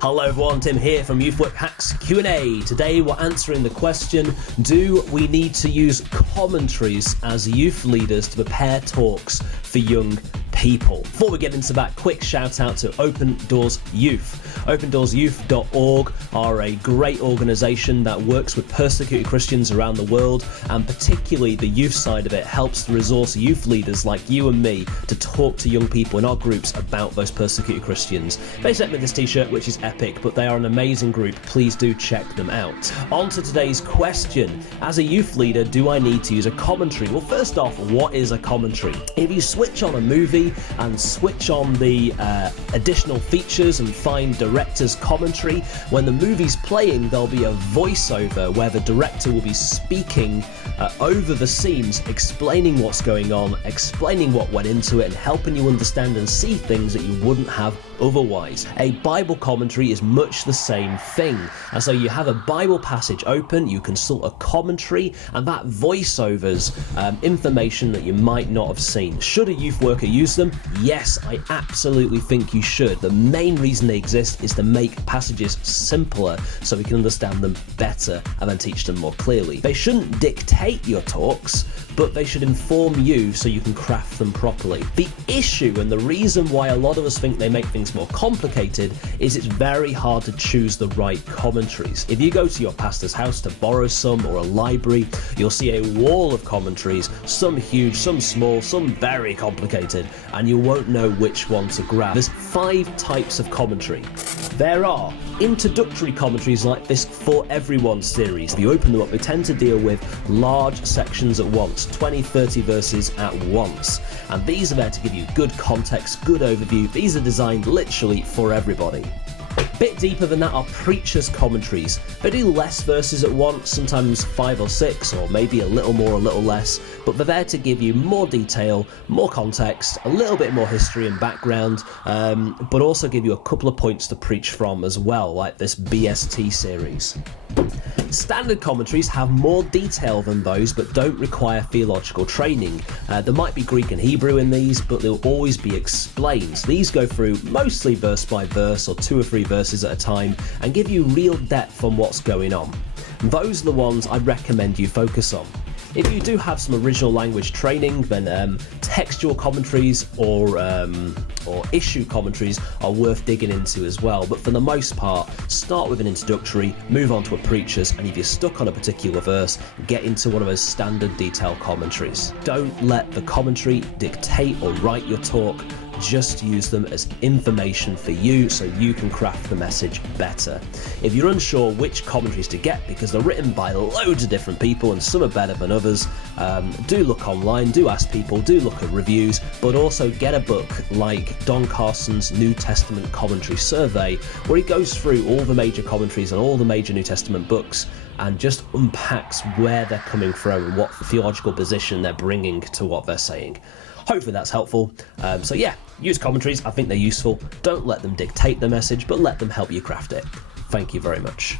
Hello everyone, Tim here from Youth Work Hacks Q&A. Today we're answering the question, do we need to use commentaries as youth leaders to prepare talks for young people? Before we get into that, quick shout out to Open Doors Youth. OpenDoorsYouth.org are a great organisation that works with persecuted Christians around the world, and particularly the youth side of it helps to resource youth leaders like you and me to talk to young people in our groups about those persecuted Christians. They sent me this t-shirt, which is epic, but they are an amazing group. Please do check them out. On to today's question. As a youth leader, do I need to use a commentary? Well, first off, what is a commentary? If you switch on a movie and switch on the additional features and find director's commentary, when the movie's playing, there'll be a voiceover where the director will be speaking over the scenes, explaining what's going on, explaining what went into it, and helping you understand and see things that you wouldn't have otherwise. A Bible commentary is much the same thing. And so you have a Bible passage open, you consult a commentary, and that voiceovers information that you might not have seen. Should a youth worker use them? Yes, I absolutely think you should. The main reason they exist is to make passages simpler so we can understand them better and then teach them more clearly. They shouldn't dictate your talks, but they should inform you so you can craft them properly. The issue and the reason why a lot of us think they make things more complicated is it's very hard to choose the right commentaries. If you go to your pastor's house to borrow some, or a library, you'll see a wall of commentaries, some huge, some small, some very complicated, and you won't know which one to grab. There's 5 types of commentary. There are introductory commentaries like this For Everyone series. If you open them up, they tend to deal with large sections at once, 20, 30 verses at once. And these are there to give you good context, good overview. These are designed literally for everybody. A bit deeper than that are preachers' commentaries. They do less verses at once, sometimes 5 or 6, or maybe a little more, a little less, but they're there to give you more detail, more context, a little bit more history and background, but also give you a couple of points to preach from as well, like this BST series. Standard commentaries have more detail than those, but don't require theological training. There might be Greek and Hebrew in these, but they'll always be explained. These go through mostly verse by verse or 2 or 3 verses at a time and give you real depth on what's going on. Those are the ones I'd recommend you focus on. If you do have some original language training, then textual commentaries or issue commentaries are worth digging into as well. But for the most part, start with an introductory, move on to a preacher's, and if you're stuck on a particular verse, get into one of those standard detailed commentaries. Don't let the commentary dictate or write your talk. Just use them as information for you so you can craft the message better. If you're unsure which commentaries to get because they're written by loads of different people and some are better than others, do look online, do ask people, do look at reviews, but also get a book like Don Carson's New Testament Commentary Survey, where he goes through all the major commentaries on all the major New Testament books and just unpacks where they're coming from and what theological position they're bringing to what they're saying. Hopefully that's helpful. So yeah, use commentaries. I think they're useful. Don't let them dictate the message, but let them help you craft it. Thank you very much.